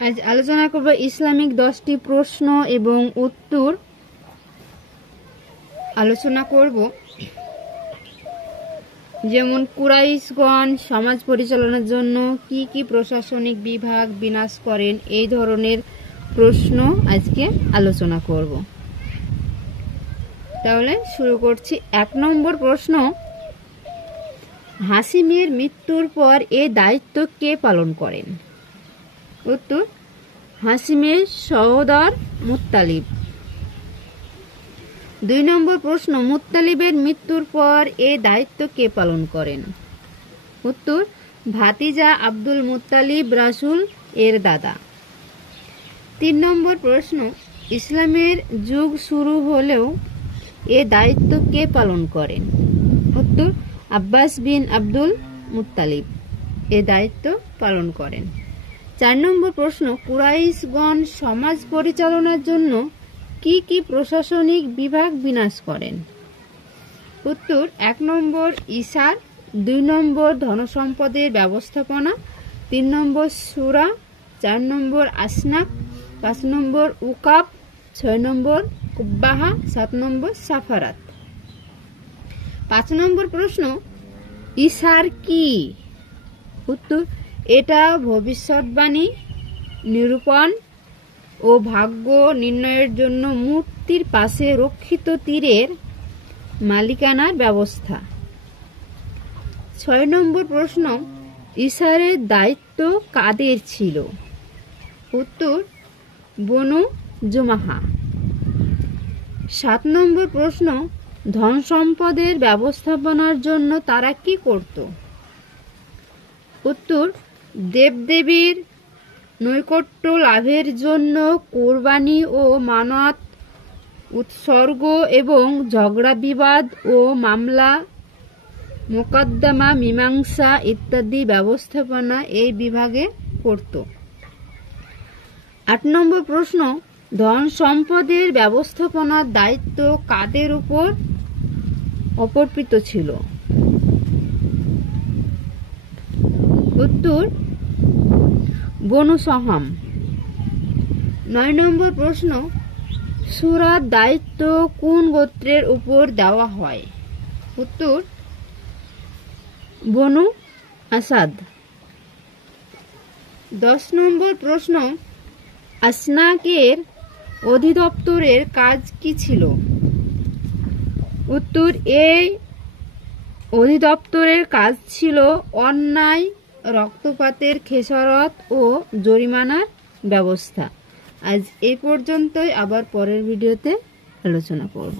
আজ আলোচনা করব ইসলামিক 10টি প্রশ্ন এবং উত্তর আলোচনা করব। যেমন কুরাইশগণ সমাজ পরিচালনার জন্য কি কি প্রশাসনিক বিভাগ বিন্যাস করেন, এই ধরনের প্রশ্ন আজকে আলোচনা করব। তাহলে শুরু করছি। 1 নম্বর প্রশ্ন, হাসিমের মৃত্যুর পর এই দায়িত্ব কে পালন করেন? উত্তর, হাসিমের সহোদর মুত্তালিব। 2 নম্বর প্রশ্ন, মুত্তালিবের মৃত্যুর পর এই দায়িত্ব কে পালন করেন? উত্তর, ভাতিজা আব্দুল মুত্তালিব রাসূল এর দাদা। 3 নম্বর প্রশ্ন, ইসলামের যুগ শুরু হলেও এ দায়িত্ব কে পালন করেন? উত্তর, আব্বাস বিন আব্দুল মুত্তালিব এ দায়িত্ব পালন করেন। 4 নম্বর প্রশ্ন, কুরাইশগণ সমাজ পরিচালনার জন্য কি কি প্রশাসনিক বিভাগ বিন্যাস করেন? উত্তর, 1 নম্বর ইসার, 2 নম্বর ধনসম্পদের ব্যবস্থাপনা, 3 নম্বর সুরা, 4 নম্বর আসনাক, 5 নম্বর উকাব, 6 নম্বর কুব্বাহা, 7 নম্বর সাফারাত। 5 নম্বর প্রশ্ন, ইসার কি? উত্তর, এটা ভবিষ্যৎবাণী, নিরূপণ ও ভাগ্য নির্ণয়ের জন্য মূর্তির পাশে রক্ষিত তীরের মালিকানার ব্যবস্থা। 6 নম্বর প্রশ্ন, ইসারের দায়িত্ব কাদের ছিল? উত্তর, বনু জুমাহা। 7 নম্বর প্রশ্ন, ধন সম্পদের ব্যবস্থাপনার জন্য তারা কি করত? উত্তর, দেবদেবীর নৈকট্য লাভের জন্য কোরবানি ও মানত উৎসর্গ এবং ঝগড়া বিবাদ ও মামলা মোকদ্দমা মীমাংসা ইত্যাদি ব্যবস্থাপনা এই বিভাগে করত। 8 নম্বর প্রশ্ন, ধন সম্পদের ব্যবস্থাপনার দায়িত্ব কাদের উপর অর্পিত ছিল? উত্তর, বনু সাহাম। 9 নম্বর প্রশ্ন, সূরার দায়িত্ব কোন গোত্রের উপর দেওয়া হয়? উত্তর, বনু আসাদ। 10 নম্বর প্রশ্ন, আসনাকের অধিদপ্তরের কাজ কি ছিল? উত্তর, এই অধিদপ্তরের কাজ ছিল অন্যায় রক্তপাতের খেসারত ও জরিমানার ব্যবস্থা। আজ এই পর্যন্তই, আবার পরের ভিডিওতে আলোচনা করব।